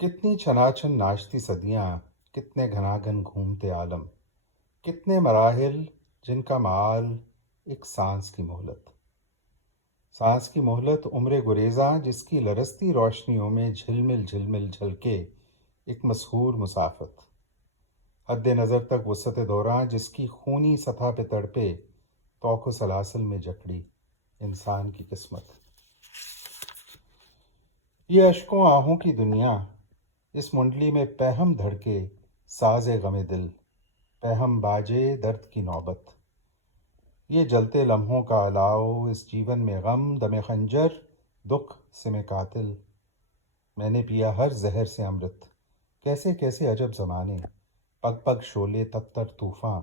کتنی چھناچھن ناشتی صدیاں، کتنے گھناگن گھومتے عالم، کتنے مراحل جن کا معال ایک سانس کی مہلت۔ سانس کی مہلت عمر گریزاں جس کی لرزتی روشنیوں میں جھلمل جھلمل جھلکے ایک مسحور مسافت۔ حد نظر تک وسعت دوراں جس کی خونی سطح پہ تڑپے توق و سلاسل میں جکڑی انسان کی قسمت۔ یہ اشکوں آہوں کی دنیا، اس منڈلی میں پہم دھڑکے ساز غم دل، پہم باجے درد کی نوبت۔ یہ جلتے لمحوں کا الاؤ، اس جیون میں غم دم خنجر، دکھ سم قاتل۔ میں نے پیا ہر زہر سے امرت، کیسے کیسے عجب زمانے، پگ پگ شعلے تتر طوفاں،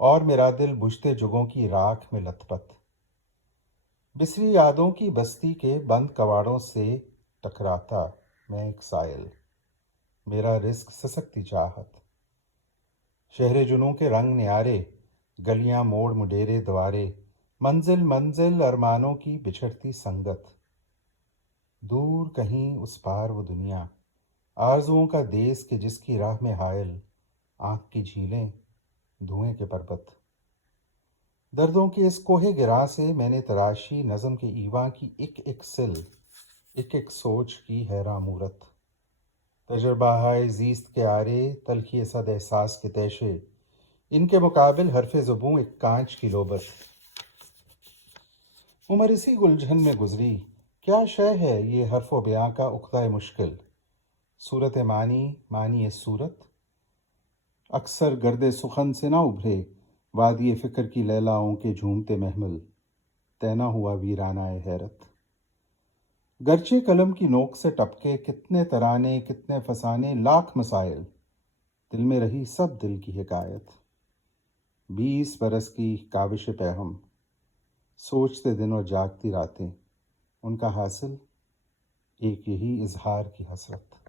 اور میرا دل بجھتے جگوں کی راکھ میں لت پت۔ بسری یادوں کی بستی کے بند کواڑوں سے ٹکراتا میں ایک سائل، میرا رزق سسکتی چاہت۔ شہر جنوں کے رنگ نیارے، گلیاں موڑ مڈیرے دوارے، منزل منزل ارمانوں کی بچھڑتی سنگت۔ دور کہیں اس پار وہ دنیا، آرزوؤں کا دیس کہ جس کی راہ میں حائل آنکھ کی جھیلیں، دھوئیں کے پربت۔ دردوں کے اس کوہ گراں سے میں نے تراشی نظم کے ایواں کی ایک ایک سل، ایک ایک سوچ کی حیراں مورت۔ تجربہ ہائے زیست کے آرے، تلخی صد احساس کے تیشے، ان کے مقابل حرف زبوں ایک کانچ کی لوبت۔ عمر اسی گلجھن میں گزری، کیا شے ہے یہ حرف و بیاں کا عقدہ مشکل، صورت معنی معنی صورت۔ اکثر گرد سخن سے نہ ابھرے، وادی فکر کی لیلاؤں کے جھومتے محمل، تینا ہوا ویرانہ حیرت۔ گرچہ قلم کی نوک سے ٹپکے کتنے ترانے، کتنے فسانے، لاکھ مسائل، دل میں رہی سب دل کی حکایت۔ 20 برس کی کاوش پہم، سوچتے دن اور جاگتی راتیں، ان کا حاصل ایک یہی اظہار کی حسرت۔